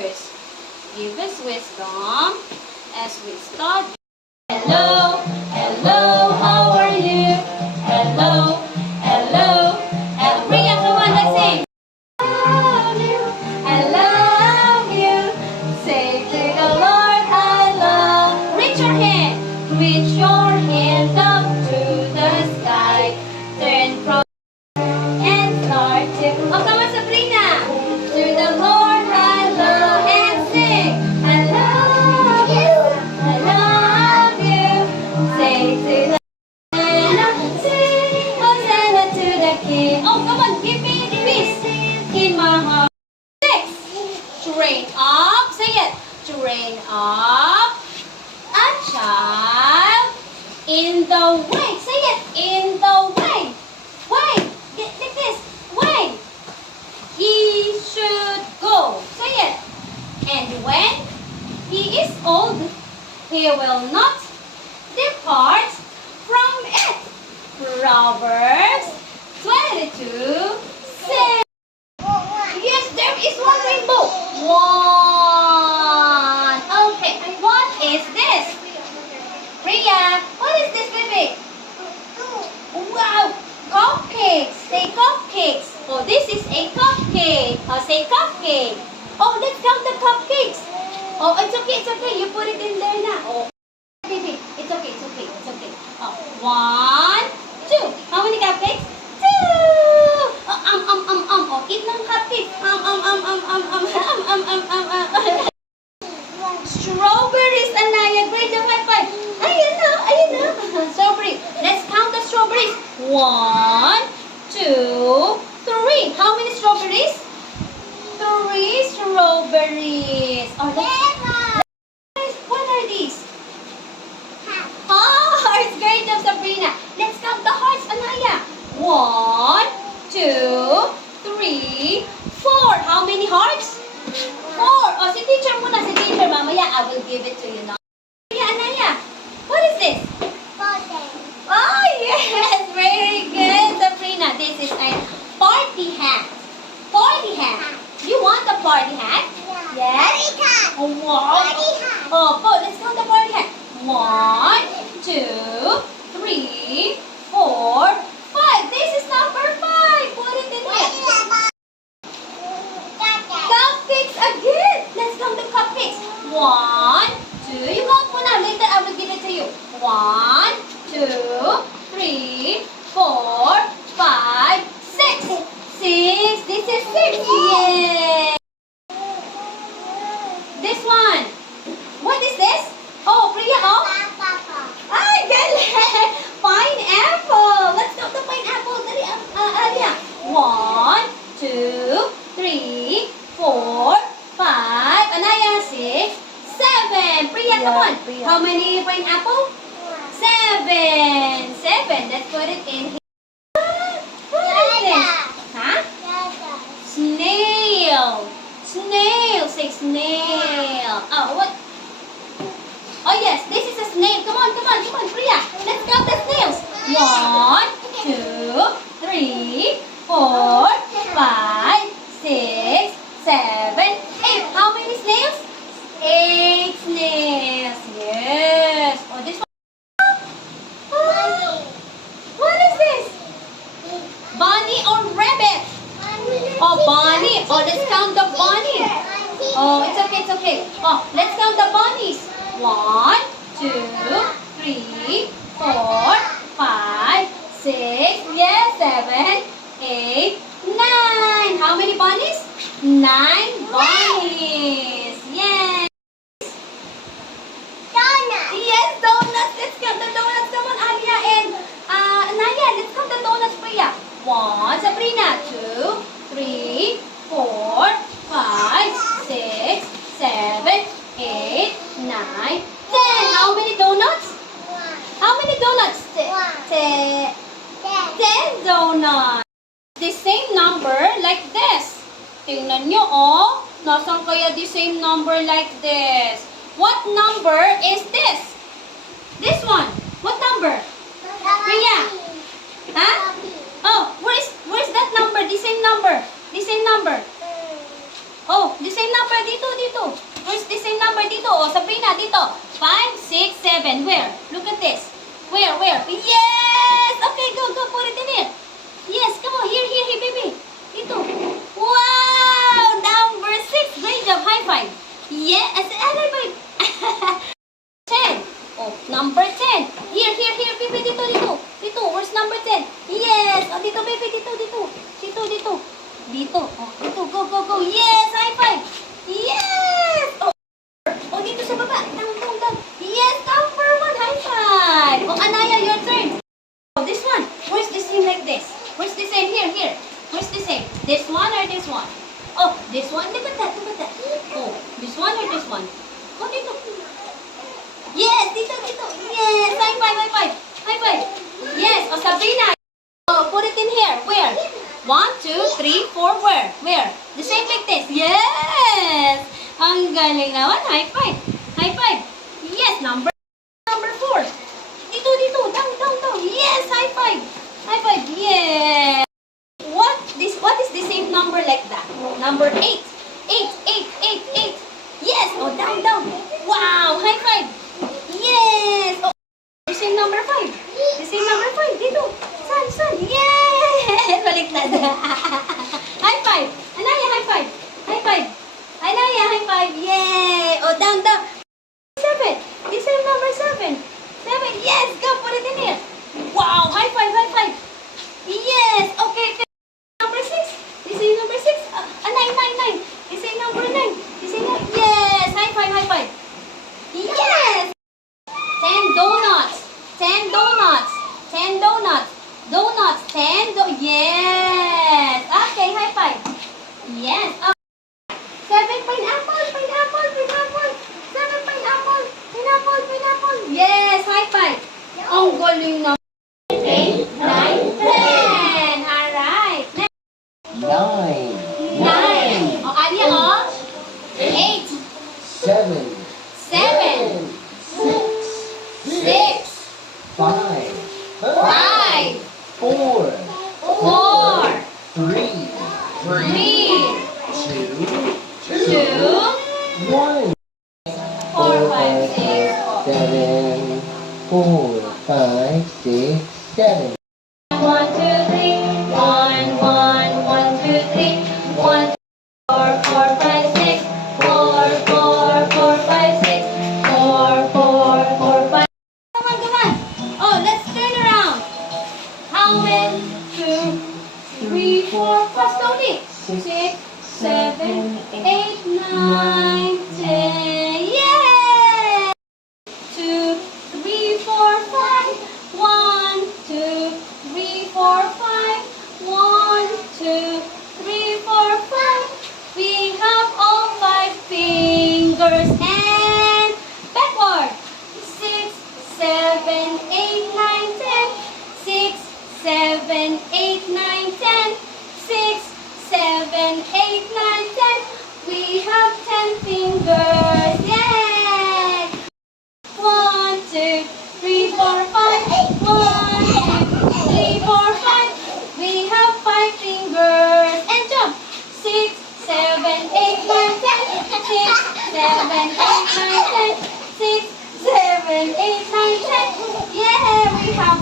teachers. Give us wisdom as we study. Hello, hello, how are you? Hello, hello, hello. Priya, come on, let's sing. I love you, I love you. Say to the Lord, I love. Reach your hand, reach your hand up to the sky. Turn from and start to. Oh, come on, Sabrina. To the Lord, I love and sing. I love you, I love you. Say to the sing, Hosanna to the King. Oh, come on, give me peace in my heart. 6. Train up. Say it. Train up a child in the way. Say it. In the way. Way. Get like this. Way. He should go. Say it. And when he is old, he will not depart from it. Proverbs 22:6. Yes, there is one rainbow. One. Okay, what is this? Priya, what is this, baby? Wow, cupcakes. Say cupcakes. Oh, this is a cupcake. Oh, say cupcake. Oh, let's count the cupcakes. Oh, it's okay, it's okay. You put it in there now. Oh, baby, it's okay, it's okay, it's okay. Oh, 1, 2. How many cupcakes? 2. Oh, eat ng cupcakes. Strawberries, Anaya. Grade of high five. Ayun na. Strawberry. Let's count the strawberries. 1, 2, 3. How many strawberries? 3 strawberries. Oh, what are these? Hearts. Great job, Sabrina. Let's count the hearts, Anaya. 1, 2, 3, 4. How many hearts? 4. Oh, si teacher muna. Si teacher. Mamaya, I will give it to you now. Anaya, what is this? Oh, yes. Very good, Sabrina. This is a party hat. Party hat. You want a party hat? Yes? Oh, wow. Oh, let's count the party hat. 1, 2, 3, 4, 5. This is number 5. Put it in here. Cupcakes again. Let's count the cupcakes. 1, 2. You count muna. Later, I will give it to you. 1, 2, 3, 4, 5, 6. 6. This is 6. Yay. This one. What is this? Oh, Priya, oh. Ay, galing. Pineapple. Let's count the pineapple. Dali, Alia. 1, 2, 3, 4, 5. Anaya, 6, 7. Priya, come on. Priya. How many pineapple? 7. 7. Let's put it in here. What is this? Huh? Snail. Snail. Say snail. Oh, what? Oh, yes. This is a snail. Come on, Priya. Let's count the snails. 1, 2, 3, 4, 5, 6, 7, 8. How many snails? 8 snails. Yes. Oh, this one. What is this? Bunny or rabbit? Oh, bunny. Oh, let's count the bunny. Oh, it's okay, it's okay. Oh, let's count the bunnies. 1, 2, 3, 4, 5, 6, yes, 7, 8, 9. How many bunnies? 9 bunnies. Yes. Yes, donuts. Let's count the donuts. Come on, Alia and Naya. Let's count the donuts, Priya. 1, Sabrina. 2, 3, 4, 5, 6, 7, 8, 9, 10. How many donuts? How many donuts? 10 donuts. The same number like this. Tingnan nyo, oh. Nasaan kaya the same number like this? What number is this? This one. What number? Priya. Huh? Oh, where's that number? The same number. The same number. Oh, the same number dito, dito. Where's the same number dito? Oh, Sabrina, dito. 5, 6, 7. Where? Look at this. Where? Yes! Okay, go. Put it in here. Yes, come on. Here, baby. Dito. Wow! Number 6. Great job. High five. Yes. High five. 10. Oh, number 10. Here, baby. Dito. Dito. Where's number 10? Yes. Oh, dito, baby. Dito. Dito. Oh, dito. Go. Yes. High five. Yes. Oh, dito sa baba. Down. Yes. Number 1. High five. Oh, Anaya, your turn. Oh, this one. Where's the same like this? Where's the same? Here. Where's the same? This one or this one? Oh, this one. Look at that. Oh, this one or this one? Oh, dito. Yes, dito. Yes. High five. Yes. Oh, Sabrina. Oh, put it in here. Where? 1, 2, 3, 4. Where? The same like this. Yes. Ang galing naman. High five. Yes. Number 4. Dito. Down. Yes. High five. Yes. What is the same number like that? Number 8. 8. Yes. Oh, down. Wow. High five. Yes. Oh, the same number 5. Dito. San. Yes. Baliktad. High five. Anaya, high five. Anaya, high five. Yay. Oh, down. 7. The same number 7. Yes. Go. Put it in here. Wow. High five. Yes. Okay. Number 6. The same number 6. 9. The same number 9. Yes. High five. Yes. 10 donuts. 10 donuts. 10 donuts. Yes. Okay. High five. Yes. 7 pineapple. 7 pineapple. Yes. High five. Ang galing na. 8, 9, 10. Alright. 9, 9. O, Alia, o. 8, 7, 7, 6, 5, 5, 4, 4, 3, 3, 2, 1. 4, 5, 6. 7, 4, 5, 6, 7. 1, 2, 3. 1, 1, 2, 3. 1, 4, 5, 6. 4, 5, 6. 4, 5. Come on. Oh, let's turn around. How many? 2, 3, 4. Fast slowly. 6, 7, 8, 9, 10. Yeah! 2, 3, 4, 5. 1, 2, 3, 4, 5. 1, 2, 3, 4, 5. We have all 5 fingers and backward. 6, 7, 8, 9, 10. 6, 7, 8, 9, 10. 6, 7, 8, 9, 10. We have 10 fingers. Yay! 1, 2, 3, 4, 5. 1, 2, 3, 4, 5. We have 5 fingers. And jump. 6, 7, 8, 9, 10. 6, 7, 8, 9, 10. 6, 7, 8, 9, 10. Yeah, we have